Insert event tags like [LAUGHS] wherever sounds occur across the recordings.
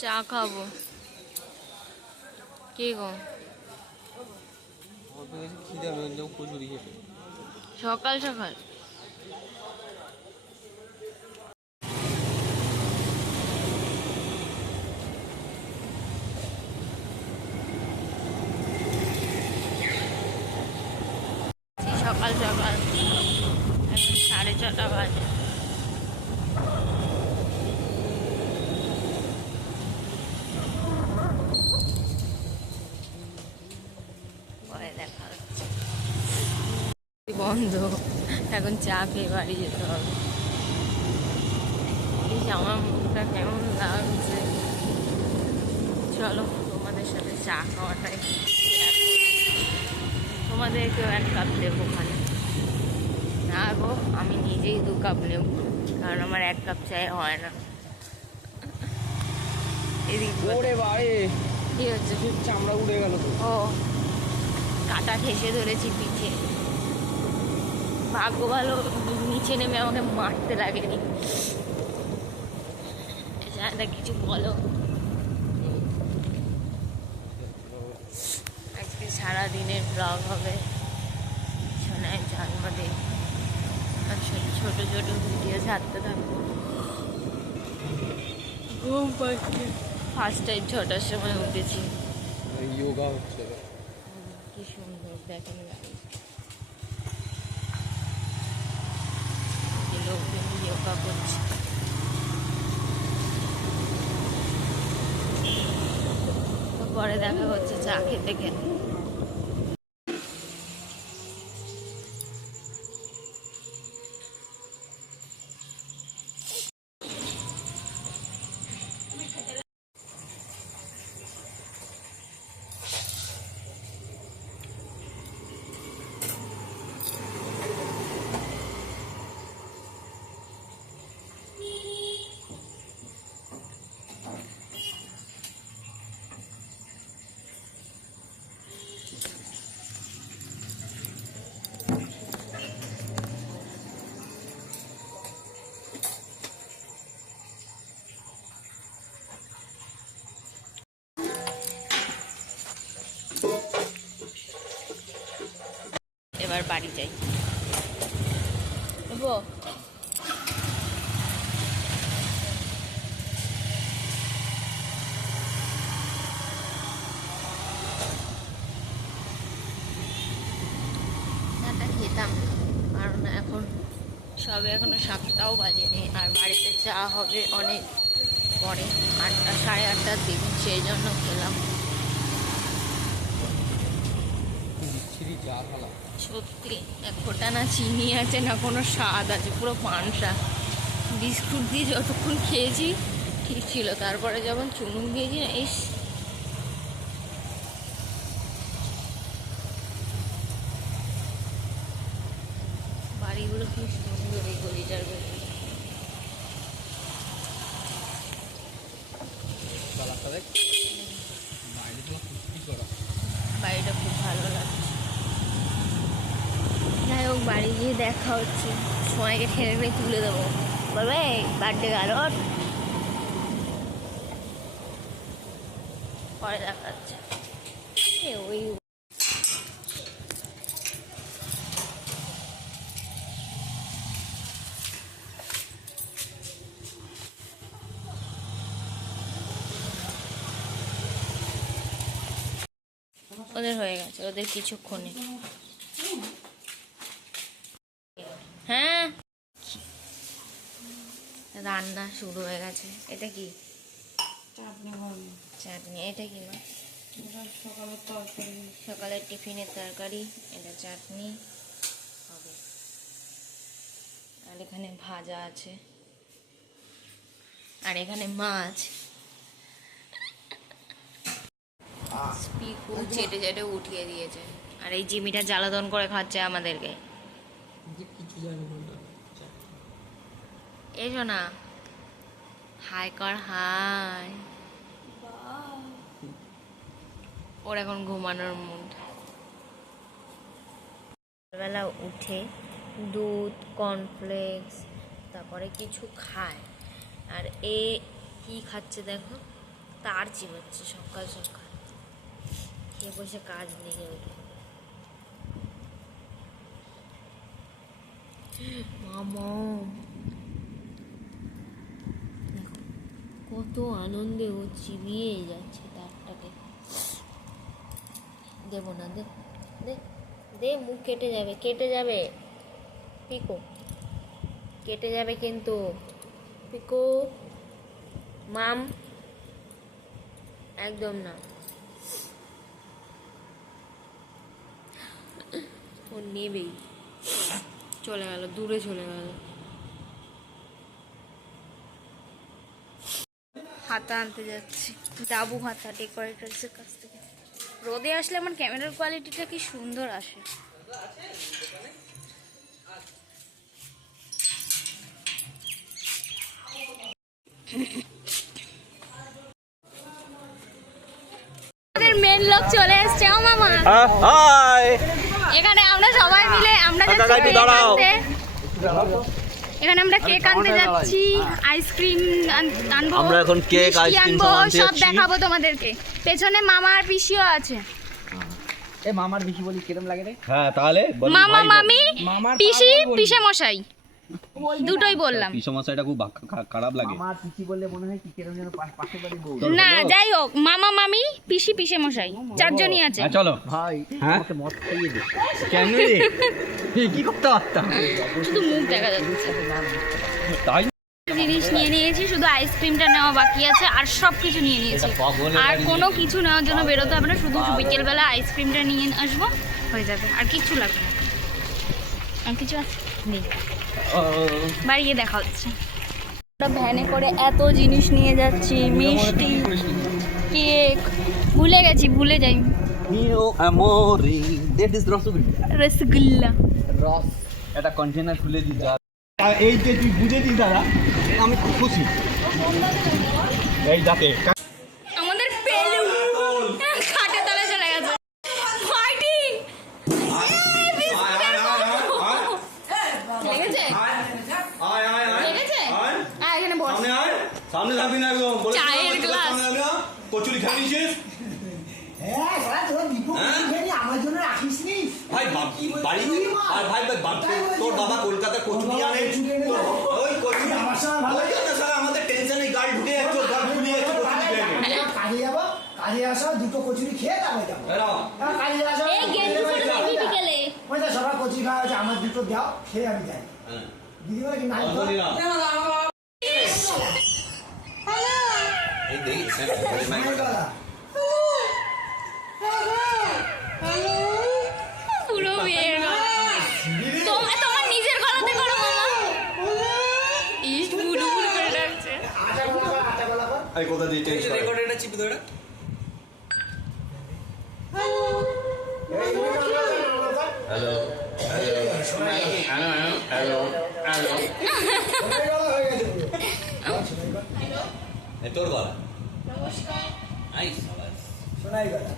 চা খাব। কে গো? সকাল সকাল সেই সকাল সকাল এখন সাড়ে ছটা বাজে পরে দেখা হচ্ছে বন্ধ। এখন চা খেয়ে বাড়ি যেতে হবে। এই যে আমার মুখটা কেমন লাগছে। চলো তোমাদের সাথে চা খাওয়াটাই তোমাদেরকেও এক কাপ দেবো ওখানে। না গো আমি নিজেই দু কাপ নেব কারণ আমার এক কাপ চাই হয় না। কি হচ্ছে? চামড়া উড়ে গেল ও কাটা ঠেসে ধরেছি পিঠে। ভাগ্য ভালো নিচে নেমে আমাকে মারতে লাগেনি। জানা কিছু বলো। আজকে সারা দিনের ব্লগ হবে। সোনায় জন্মদিন। ছোট ছোট ভিডিও ছাড়তে থাকব। ঘুম পাচ্ছে। ফার্স্ট টাইম ছটার সময় উঠেছি। যোগা হচ্ছে। কি সুন্দর দেখেন পরে দেখা হচ্ছে চা খেতে খেতে বাড়ি যাই। নেব। খেতাম। কারণ এখন সবে এখনও সাতটাও বাজেনি আর বাড়িতে চা হবে অনেক পরে আটটা সাড়ে আটটার দিক সেই জন্য খেলাম। বিচ্ছিরি চা এক ফোঁটা না চিনি আছে, না কোনো স্বাদ আছে, পুরো পানসা বিস্কুট দিয়ে যতক্ষণ খেয়েছি, ঠিক ছিল। তারপরে যখন চুমুক দিয়েছি না ইস। বাড়িগুলো কি সুন্দর এই গলিটার দেখ বাইরে তো কুচকি করা বাড়িটা খুব ভালো লাগছে যাই হোক বাড়ি গিয়ে দেখা হচ্ছে। সময়কে ঠেলে ঠেলে তুলে দেবো। বলবে বার্থডে গারট পরে দেখা হচ্ছে। এ, ওই ওদের হয়ে গেছে, ওদের কিছুক্ষণে হ্যাঁ রান্না শুরু হয়ে গেছে। এটা কি? চাটনি চাটনি এটা কি মা? সকালের তরকারি। সকালের টিফিনের তরকারি এটা চাটনি। হবে। আর এখানে ভাজা আছে। আর এখানে মাছ। পিকু চেটে চেটে উঠিয়ে দিয়েছে। আর এই জিমিটা জ্বালাতন করে খাচ্ছে আমাদেরকে। এসো না। হাই কর হাই ওর এখন ঘুমানোর মুড সকালবেলা উঠে দুধ কর্নফ্লেক্স তারপরে কিছু খায়। আর এ কি খাচ্ছে দেখো? তার চিবাচ্ছে সকাল সকাল। কে বসে কাজ লেগে উঠে মামা দেখো, কত আনন্দে ও চিবিয়ে যাচ্ছে তারটাকে। দেবো না, দে দে দে, মুখ কেটে যাবে কেটে যাবে। পিকো, কেটে যাবে কিন্তু। পিকো, মাম, একদম না। ও নেবেই। চলে গেল, দূরে চলে গেল। হাতা আনতে যাচ্ছি। ডাবু হাতা ডেকোরেটার্সের কাছ থেকে। রোদে আসলে আমার ক্যামেরার কোয়ালিটিটা কি সুন্দর আসে। আমাদের মেন লোক চলে এসছে। ও মামা। হাই এখানে আমরা সবাই মিলে আমরা যাচ্ছি দাঁড়াও। এখানে আমরা কেক আনতে যাচ্ছি আইসক্রিম আনব। আমরা এখন কেক, আইসক্রিম আনব সব। দেখাবো তোমাদেরকে। পেছনে মামা আর পিসিও আছে। এ মামার পিসি বলি কিরম লাগে রে? হ্যাঁ তাহলে মামা মামি পিসি পিসে মশাই দুটোই বললাম। পিসমশাইটা খুব খারাপ লাগে। পিসি বললে মনে হয় কি কিরম যেন পা- পাশের বাড়ি বউ। না যাই হোক মামা মামি পিসি পিসে মশাই চারজনই আছে। হ্যাঁ চলো। ভাই হ্যাঁ? আমাকে মদ খাইয়ে দে। কেন রে? কি করতে পারতাম শুধু মুখ দেখা যাচ্ছে। তাই জিনিস নিয়ে নিয়েছি শুধু আইসক্রিমটা নেওয়া বাকি আছে আর সব কিছু নিয়ে নিয়েছি। আর কোনো কিছু নেওয়ার জন্য বেরোতে হবে না শুধু বিকেলবেলা আইসক্রিমটা নিয়ে আসব হয়ে যাবে আর কিচ্ছু লাগবে না। আর কিছু আছে? নেই। বাড়িয়ে দেখা হচ্ছে ভ্যানে করে এত জিনিস নিয়ে যাচ্ছি মিষ্টি কেক ভুলে গেছি ভুলে যাই। রসগোল্লা। রসগোল্লা। রস এটা কন্টেনার খুলে দি যা। এই যে তুই বুঝে দিস দাদা আমি খুব খুশি। এই যাতে আমাদের পেলু খাটে তলে চলে গেছে ফাইটিং লেগেছে লেগেছে হ্যাঁ এখানে বস সামনে আয় সামনে থাকবি না একদম বলে চায়ের দিলাম, গ্লাস। সামনে থাকবি না। কচুরি খেয়ে নিয়েছিস হ্যাঁ সারা তোর দীপক বিরিয়ানি আমার জন্য রাখিস নি ভাই বাড়িতে আর ভাই ভাই বাপ- তোর বাবা কলকাতা কচুরি ওই কচুরি আমার সঙ্গে ভালো সারা আমাদের টেনশনে গাড়ি ঢুকে যাচ্ছে ওর গাড়ি ঢুকে যাচ্ছে কচুরি খেয়ে কাজে যাব কাজে আসো দুটো কচুরি খেয়ে তারপরে যাব। হ্যাঁ, কাজে আসো এই গেঞ্জি পরে যাবি বিকেলে। ওই যে সবার কচুরি খাওয়া হচ্ছে আমার দুটো দাও খেয়ে আমি যাই। হ্যাঁ। দিদি বলে কি নাই অঞ্জলি এই দেখি, হ্যাঁ। গলা। পুরো বিয়ের এই কোথা দিয়ে change করে? কর, গলা কর। হ্যালো হ্যালো হ্যালো হ্যালো গলা হয়ে। এই তোর গলা আই সাবাস সোনাই গলা।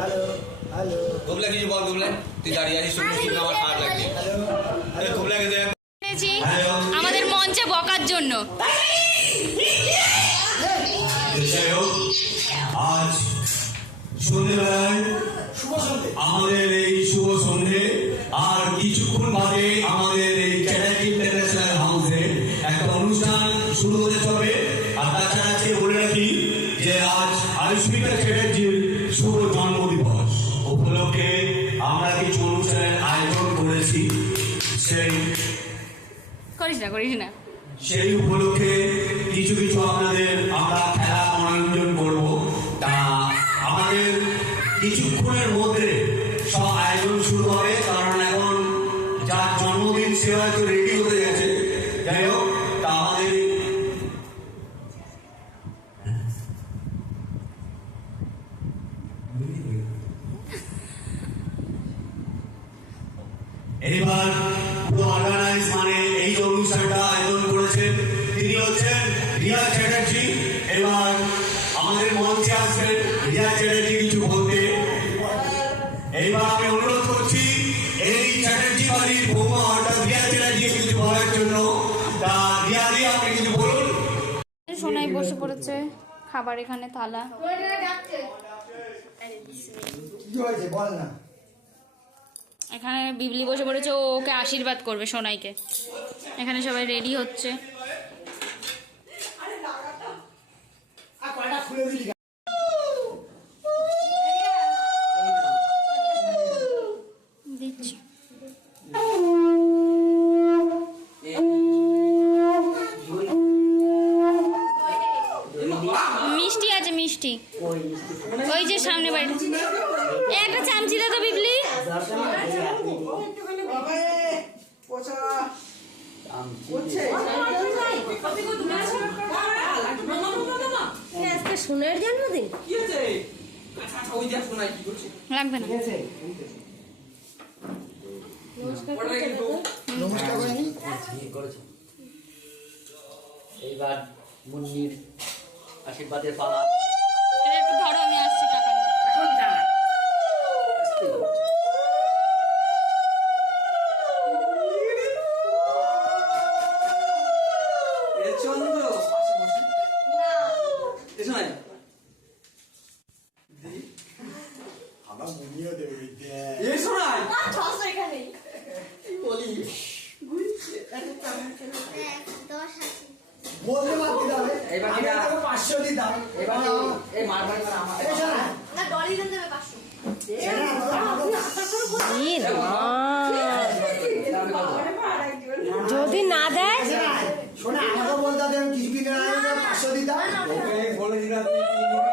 হ্যালো হ্যালো গোবলা কিছু বল গোবলা তুই দাঁড়িয়ে আছিস শুনে শুনে আমার খারাপ লাগছে। গোবলাকে দেখ আমাদের মঞ্চে বকার জন্য। আজ সন্ধ্যেবেলায় আমাদের এই শুভ সন্ধে আর কিছুক্ষণ বাদে আমাদের এই চ্যাটার্জি ইন্টারন্যাশনাল হাউসে একটা অনুষ্ঠান শুরু হতে হবে না করিস না। সেই উপলক্ষে কিছু কিছু আপনাদের আমরা খেলা মনোরঞ্জন করব। তা আমাদের কিছুক্ষণের মধ্যে সব আয়োজন শুরু হবে। বাড়ির বৌমা হঠাৎ কিছু বলার জন্য। তা আপনি কিছু বলুন। সোনাই বসে পড়েছে খাবার এখানে থালা। এখানে বিবলি বসে পড়েছে ওকে আশীর্বাদ করবে সোনাইকে। এখানে সবাই রেডি হচ্ছে। খুলে দিলি? লাগবে না। হ্যাঁ, এইবার মুন্নির আশীর্বাদের পালা। 오케 이, 벌레 일.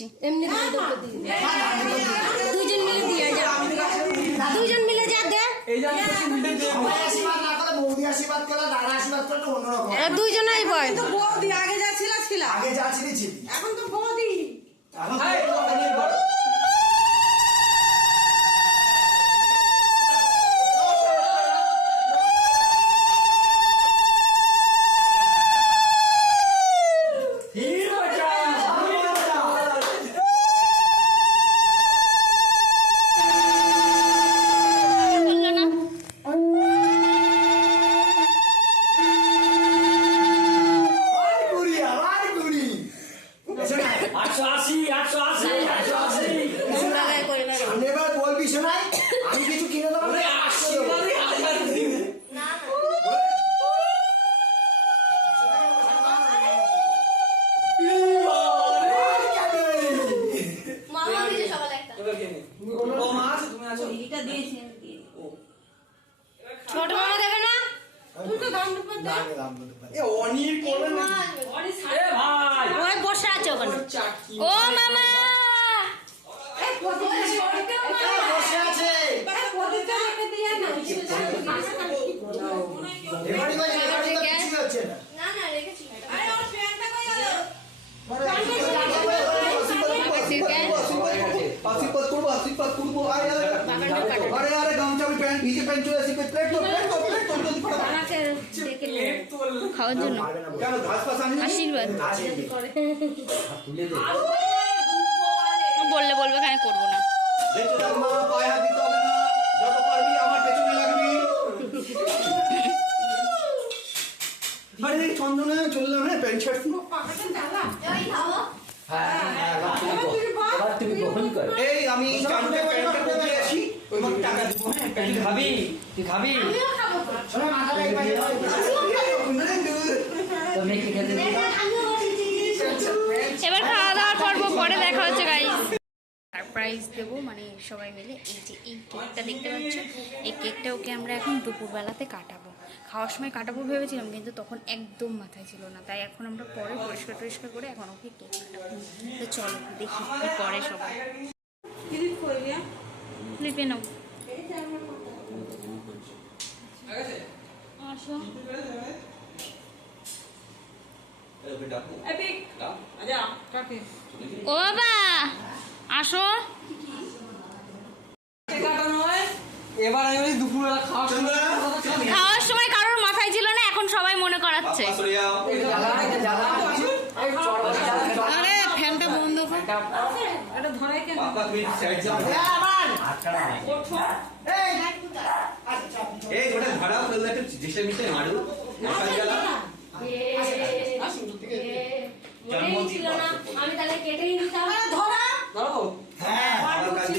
দিচ্ছি এমনি দুজন মিলে দিয়ে যা। দুজন মিলে যা দে। দুজন তো নে খাওয়ার জন্য। কেন ঘাস আশীর্বাদ। তুলে দে। বললে বলবে কেন করব না। দেখো মা হাত দিতে হবে না। যত পারবি আমার পেছনে লাগবি। আরে চন্দনা চললাম না প্যান্ট শার্ট পাকাটা ডালা এই হ্যাঁ, হ্যাঁ তুমি গ্রহণ কর এই আমি খাবি? তুই খাবি? এবার খাওয়া দাওয়ার পর্ব পরে দেখা হচ্ছে গাইস সারপ্রাইজ দেবো মানে সবাই মিলে এই যে এই কেকটা দেখতে পাচ্ছ? এই কেকটা ওকে আমরা এখন দুপুরবেলাতে কাটাবো। খাওয়ার সময় কাটাবো ভেবেছিলাম কিন্তু তখন একদম মাথায় ছিল না। তাই এখন আমরা পরে পরিষ্কার টরিষ্কার করে এখন ওকে কেক কাটাবো। তো চলো দেখি কি করে সবাই। লিপে নাও আসো ও বাবা আসো। এবার আমি দুপুরবেলা খাওয়ার সময় কারোর মাথায় ছিল না এখন সবাই মনে করাচ্ছে আরে ফ্যানটা বন্ধ কর এটা ধরাই কেন এই ওটা ভাড়া ফেললে একটা জিসে মিশে মারু। আমি তাহলে কেটেই নিতাম। ধরো। আমার কাছে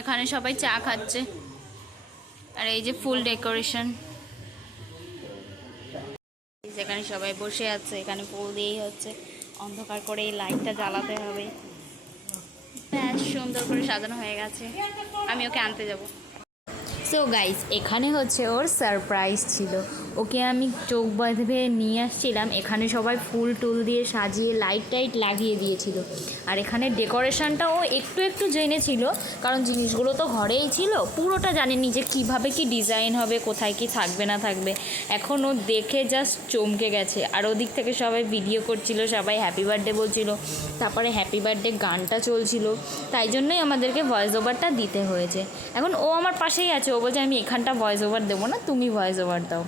এখানে সবাই চা খাচ্ছে। আর এই যে ফুল ডেকোরেশন। যেখানে সবাই বসে আছে, এখানে ফুল দিয়েই হচ্ছে। অন্ধকার করে এই লাইটটা জ্বালাতে হবে। সুন্দর করে সাজানো হয়ে গেছে। আমি ওকে আনতে যাব। সো গাইস এখানে হচ্ছে ওর সারপ্রাইজ ছিল। ওকে আমি চোখ বাঁধবে নিয়ে আসছিলাম। এখানে সবাই ফুল টুল দিয়ে সাজিয়ে লাইট টাইট লাগিয়ে দিয়েছিল। আর এখানে ডেকোরেশনটাও একটু একটু জেনেছিল, কারণ জিনিসগুলো তো ঘরেই ছিল। পুরোটা জানেনি যে কীভাবে কি ডিজাইন হবে, কোথায় কি থাকবে, না থাকবে। এখন ও দেখে জাস্ট চমকে গেছে। আর ওদিক থেকে সবাই ভিডিও করছিল, সবাই হ্যাপি বার্থডে বলছিল। তারপরে হ্যাপি বার্থডে গানটা চলছিল। তাই জন্যই আমাদেরকে ভয়েস ওভারটা দিতে হয়েছে। এখন ও আমার পাশেই আছে। ও বলছে, আমি এখানটা ভয়েস ওভার দেবো না, তুমি ভয়েস ওভার দাও।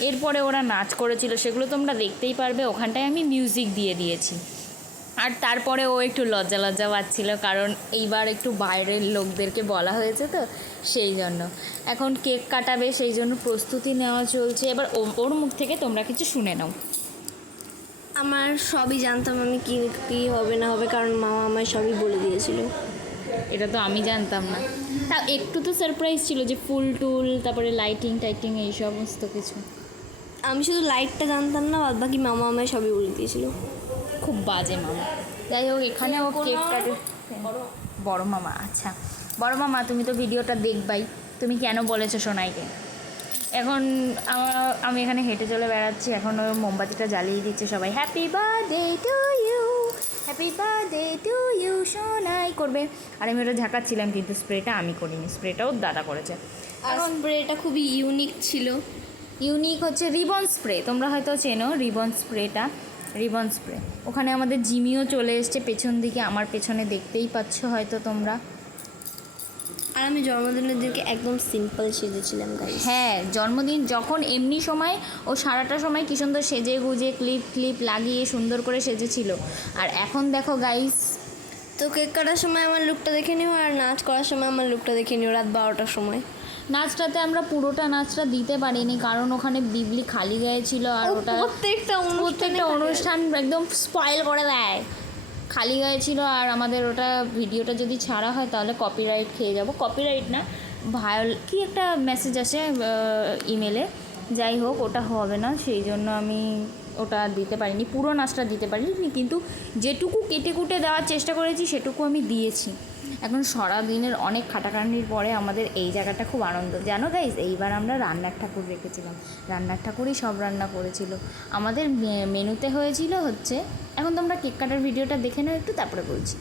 এরপরে ওরা নাচ করেছিল সেগুলো তোমরা দেখতেই পারবে ওখানটায় আমি মিউজিক দিয়ে দিয়েছি। আর তারপরে ও একটু লজ্জা লজ্জা পাচ্ছিল কারণ এইবার একটু বাইরের লোকদেরকে বলা হয়েছে তো সেই জন্য। এখন কেক কাটাবে সেই জন্য প্রস্তুতি নেওয়া চলছে। এবার ও- ওর মুখ থেকে তোমরা কিছু শুনে নাও। আমার সবই জানতাম আমি কি কী হবে না হবে কারণ মামা আমায় সবই বলে দিয়েছিল। এটা তো আমি জানতাম না। তা একটু তো সারপ্রাইজ ছিল যে ফুল টুল তারপরে লাইটিং টাইটিং এই সমস্ত কিছু। আমি শুধু লাইটটা জানতাম না বাদ বাকি মামা আমায় সবই বলে দিয়েছিল। খুব বাজে মামা। যাই হোক এখানে ও কেক কাটে। বড়? মামা আচ্ছা। বড় মামা তুমি তো ভিডিওটা দেখবাই। তুমি কেন বলেছ সোনাইকে? এখন আমা- আমি এখানে হেঁটে চলে বেড়াচ্ছি এখন ওর মোমবাতিটা জ্বালিয়ে দিচ্ছে সবাই। Happy birthday to you happy birthday to you Sonai করবে। আর আমি ওটা ঝাঁকাচ্ছিলাম কিন্তু স্প্রেটা আমি করিনি। স্প্রেটাও দাদা করেছে। আর স্প্রেটা খুবই ইউনিক ছিল। ইউনিক হচ্ছে রিবন স্প্রে তোমরা হয়তো চেনো রিবন স্প্রেটা রিবন স্প্রে ওখানে আমাদের জিমিও চলে এসছে পেছন দিকে। আমার পেছনে দেখতেই পাচ্ছ হয়তো তোমরা। আর আমি জন্মদিনের দিনকে একদম সিম্পল সেজেছিলাম গাইস হ্যাঁ জন্মদিন যখন এমনি সময় ও সারাটা সময় কী সুন্দর সেজে গুজে ক্লিপ ক্লিপ লাগিয়ে সুন্দর করে সেজেছিল। আর এখন দেখো গাইস তো কেক কাটার সময় আমার লুকটা দেখে নিও আর নাচ করার সময় আমার লুকটা দেখে নিও রাত বারোটার সময়। নাচটাতে আমরা পুরোটা নাচটা দিতে পারিনি কারণ ওখানে বিবলি খালি গায়ে ছিল আর ওটা প্রত্যেকটা প্রত্যেকটা অনুষ্ঠান একদম স্পয়েল করে দেয়। খালি হয়েছিল আর আমাদের ওটা ভিডিওটা যদি ছাড়া হয় তাহলে কপিরাইট খেয়ে যাব। কপিরাইট না ভায়োল কি একটা মেসেজ আসে ইমেলে যাই হোক, ওটা হবে না, সেই জন্য আমি ওটা দিতে পারিনি, পুরো নাচটা দিতে পারিনি, কিন্তু যেটুকু কেটে কুটে দেওয়ার চেষ্টা করেছি, সেটুকু আমি দিয়েছি। এখন সারাদিনের অনেক খাটাখাটনির পরে আমাদের এই জায়গাটা খুব আনন্দ। জানো গাইজ এইবার আমরা রান্নার ঠাকুর রেখেছিলাম। রান্নার ঠাকুরই সব রান্না করেছিল। আমাদের মেনুতে হয়েছিল হচ্ছে, এখন তোমরা কেক কাটার ভিডিওটা দেখে নাও একটু, তারপরে বলছি।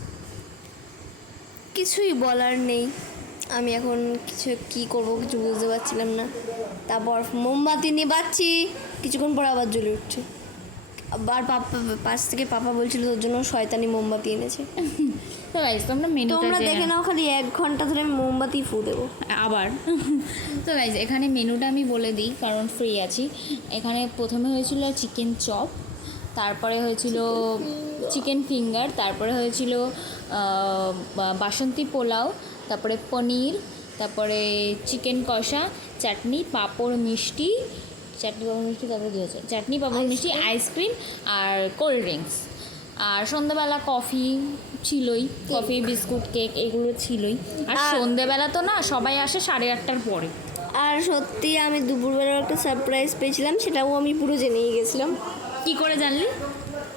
কিছুই বলার নেই। আমি এখন কিছু কি করব কিছু বুঝতে পারছিলাম না। তারপর মোমবাতি নিবাচ্ছি কিছুক্ষণ পর আবার জ্বলে উঠছে। আবার পাপা পাশ থেকে পাপা বলছিল তোর জন্য শয়তানি মোমবাতি এনেছে। তো গাইজ তোমরা মেনুটা তোমরা দেখে নাও খালি এক ঘণ্টা ধরে আমি মোমবাতি ফু দেবো। আবার। [LAUGHS] তো গাইজ এখানে মেনুটা আমি বলে দিই কারণ ফ্রি আছি। এখানে প্রথমে হয়েছিল চিকেন চপ তারপরে হয়েছিল চিকেন ফিঙ্গার তারপরে হয়েছিল বাসন্তী পোলাও তারপরে পনির তারপরে চিকেন কষা চাটনি পাঁপড় মিষ্টি চাটনি পাঁপড় মিষ্টি তারপরে কী হয়েছে চাটনি পাঁপড় মিষ্টি আইসক্রিম আর কোল্ড ড্রিঙ্কস আর সন্ধ্যাবেলা কফি ছিলই কফি বিস্কুট কেক এগুলো ছিলই। আর সন্ধ্যেবেলা তো না সবাই আসে সাড়ে আটটার পরে। আর সত্যি আমি দুপুরবেলা একটা সারপ্রাইজ পেয়েছিলাম সেটাও আমি পুরো জেনেই গেছিলাম। কি করে জানলি?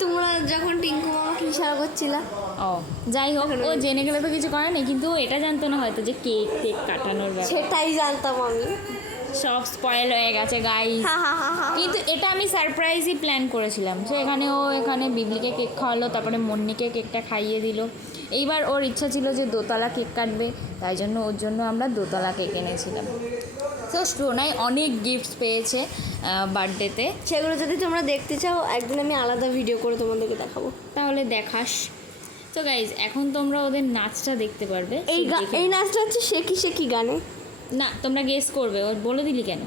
তোমরা যখন টিঙ্কু আমাকে ইশারা করছিলা? ও যাই হোক ও জেনে গেলে তো কিছু করে নেই কিন্তু এটা জানতো না হয়তো যে কেক টেক কাটানোর ব্যাপার। সেটাই জানতাম আমি। সব স্পয়েল হয়ে গেছে গাই কিন্তু এটা আমি সারপ্রাইজই প্ল্যান করেছিলাম। তো এখানে ও এখানে বিবলিকে কেক খাওয়ালো তারপরে মন্নিকে কেকটা খাইয়ে দিল। এইবার ওর ইচ্ছা ছিল যে দোতলা কেক কাটবে তাই জন্য ওর জন্য আমরা দোতলা কেক এনেছিলাম। তো স্টোনাই অনেক গিফটস পেয়েছে বার্থডেতে সেগুলো যদি তোমরা দেখতে চাও একদিন আমি আলাদা ভিডিও করে তোমাদেরকে দেখাবো। তাহলে দেখাস। তো গাইজ এখন তোমরা ওদের নাচটা দেখতে পারবে। এই এই নাচটা হচ্ছে সে কি সে কি গানে। না তোমরা গেস করবে ওর বলে দিলি কেন?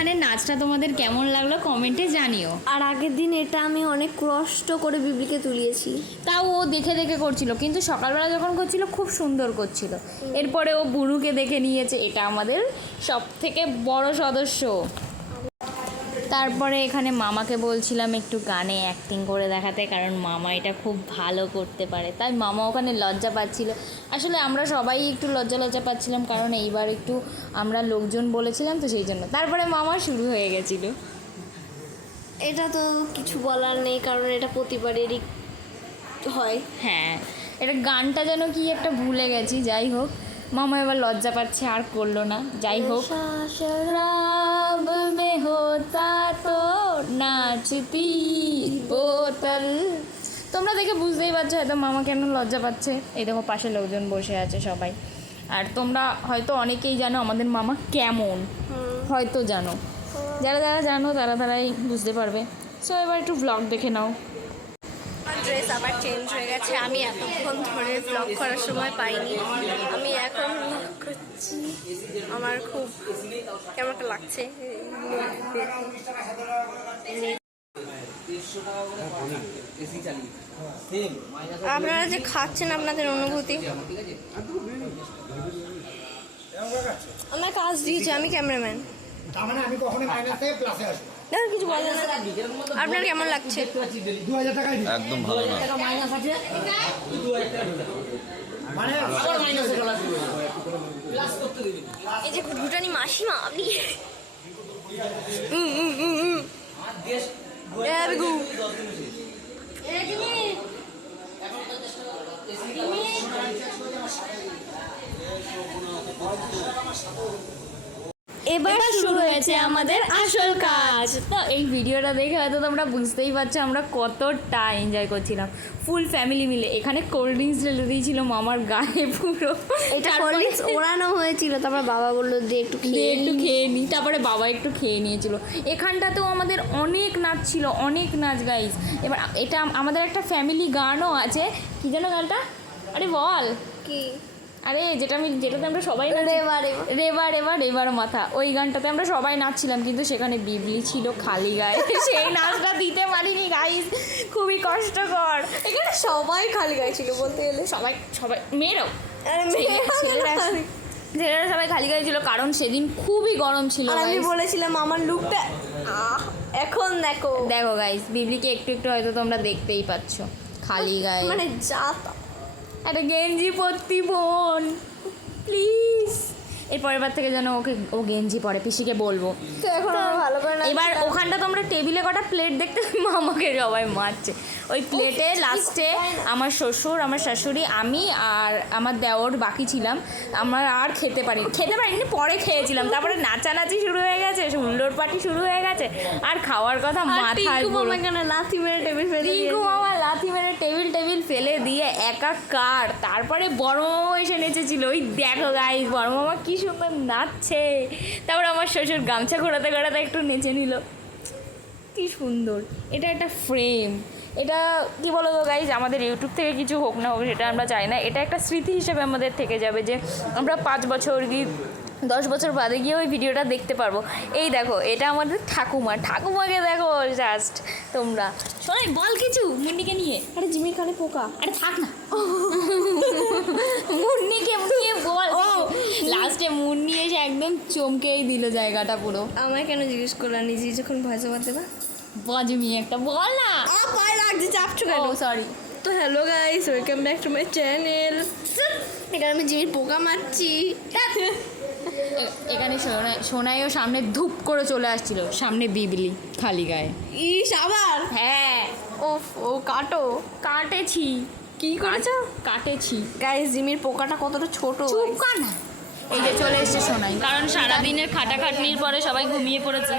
এখানে নাচটা তোমাদের কেমন লাগল কমেন্টে জানিও। আর আগের দিন এটা আমি অনেক কষ্ট করে বিবিকে তুলিয়েছি। তাও ও দেখে দেখে করছিল কিন্তু সকালবেলা যখন করছিল খুব সুন্দর করছিল। এরপরে ও বুনুকে দেখে নিয়েছে এটা আমাদের সব থেকে বড় সদস্য। তারপরে এখানে মামাকে বলছিলাম একটু গানে অ্যাক্টিং করে দেখাতে কারণ মামা এটা খুব ভালো করতে পারে। তাই মামা ওখানে লজ্জা পাচ্ছিল। আসলে আমরা সবাই একটু লজ্জা লজ্জা পাচ্ছিলাম কারণ এইবার একটু আমরা লোকজন বলেছিলাম তো সেই জন্য। তারপরে মামা শুরু হয়ে গেছিল। এটা তো কিছু বলার নেই কারণ এটা প্রতিবারেরই হয়। হ্যাঁ এটা গানটা যেন কি একটা ভুলে গেছি যাই হোক। মামা এবার লজ্জা পাচ্ছে আর করল না। যাই হোক। শরাব মে হোতা তো নাচতি বোতল তোমরা দেখে বুঝতেই পারছ হয়তো মামা কেন লজ্জা পাচ্ছে। এই দেখো পাশে লোকজন বসে আছে সবাই। আর তোমরা হয়তো অনেকেই জানো আমাদের মামা কেমন। হয়তো জানো। যারা যারা জানো তারা তারাই বুঝতে পারবে। সো এবার একটু ব্লগ দেখে নাও। ড্রেস আবার চেঞ্জ হয়ে গেছে। আমি এতক্ষণ ধরে ব্লগ করার সময় পাইনি। আমি এখন করছি। আমার খুব কেমন লাগছে? আপনারা যে খাচ্ছেন আপনাদের অনুভূতি? আমার কাজ দিয়েছে আমি ক্যামেরাম্যান। তার মানে আমি কখনো মাইনাস থেকে প্লাসে আসব দেখো কিছু বলেন আপনার কেমন লাগছে? একদম ভালো না। মানে এই যে ঘুটঘুটানি মাসিমা আপনি হুম হুম হুম উম। এ, আমি ঘু। এবার হয়েছে আমাদের আসল কাজ। তো এই ভিডিওটা দেখে হয়তো তোমরা বুঝতেই পারছ আমরা কতটা এনজয় করছিলাম। ফুল ফ্যামিলি মিলে। এখানে কোল্ড ড্রিঙ্কস ঢেলে দিয়েছিল মামার গায়ে পুরো। এটা কোল্ড ড্রিঙ্কস ওড়ানো হয়েছিল তারপর বাবা বলল যে একটু খেয়ে একটু। খেয়ে নিই তারপরে বাবা একটু খেয়ে নিয়েছিল। এখানটাতেও আমাদের অনেক নাচ ছিল অনেক নাচ গাইস এবার এটা আমাদের একটা ফ্যামিলি গানও আছে। কি যেন গানটা? আরে বল। কি? আরে যেটা আমি যেটাতে আমরা সবাই রেবা রেবা। রেবা রেবা রেবার মাথা। ওই গানটাতে আমরা সবাই নাচছিলাম কিন্তু সেখানে বিবলি ছিল খালি গায়ে। [LAUGHS] সেই নাচটা দিতে পারিনি গাইস খুবই কষ্টকর। এখানে সবাই খালি গায়ে ছিল বলতে গেলে। সবাই সবাই মেয়েরাও। ছেলেরা সবাই খালি গায়ে ছিল কারণ সেদিন খুবই গরম ছিল আমি বলেছিলাম আমার লুকটা এখন দেখো। দেখো গাইস বিবলিকে একটু একটু হয়তো তোমরা দেখতেই পাচ্ছ। খালি গায়ে। মানে যা। একটা গেঞ্জি পরতি বোন প্লিজ এর পরের বার থেকে যেন ওকে ও গেঞ্জি পরে পিসিকে বলব। তো এখন আমরা ভালো করে। এবার ওখানটা তোমরা টেবিলে কটা প্লেট দেখতে মামাকে [LAUGHS] সবাই মারছে। ওই প্লেটে লাস্টে আমার শ্বশুর আমার শাশুড়ি আমি আর আমার দেওর বাকি ছিলাম। আমরা আর খেতে পারি খেতে পারিনি পরে খেয়েছিলাম। তারপরে নাচানাচি শুরু হয়ে গেছে হুল্লোড় পার্টি শুরু হয়ে গেছে। আর খাওয়ার কথা আর মাথায় টিঙ্কু পুরো। মামা এখানে লাথি মেরে টেবিল ফেলে রিঙ্কু দিয়েছে। মামা লাথি মেরে টেবিল টেবিল ফেলে দিয়ে একা কার তারপরে বড় মামা এসে নেচেছিল। ওই দেখো গাইস বড় মামা কি সুন্দর নাচছে। তারপর আমার শ্বশুর গামছা ঘোরাতে ঘোরাতে একটু নেচে নিল। কি সুন্দর। এটা একটা ফ্রেম এটা কি বলো তো গাইজ আমাদের ইউটিউব থেকে কিছু হোক না হোক, সেটা আমরা চাই না। এটা একটা স্মৃতি হিসেবে আমাদের থেকে যাবে যে আমরা পাঁচ বছর কি দশ বছর বাদে গিয়ে ওই ভিডিওটা দেখতে পারব। এই দেখো এটা আমাদের ঠাকুমা। ঠাকুমাকে দেখো জাস্ট তোমরা। শোনাই বল কিছু মুন্নিকে নিয়ে। আরে জিমির কানে পোকা। আরে থাক না। মুন্নিকে নিয়ে বল লাস্টে মুন্নি এসে একদম চমকেই দিল জায়গাটা পুরো। আমায় কেন জিজ্ঞেস করলাম নিজে যখন ভয়েস ওভার দেবা? বাজমি একটা বল না। পায়ে লাগছে চাপছো কেন? সরি তো hello guys welcome back to my channel এখানে আমি জিমির পোকা মারছি। এখানে সোনাই সোনাইও সামনে ধূপ করে চলে আসছিল সামনে বিবলি খালি গায়ে। ইস আবার? হ্যাঁ। ওফ ও কাটো। কাটেছি। কি করেছ? কাটেছি। গায়ে জিমির পোকাটা কতটা ছোট চুপ না। এই যে চলে এসছে সোনাই। কারণ সারাদিনের খাটাখাটনির পরে সবাই ঘুমিয়ে পড়েছে।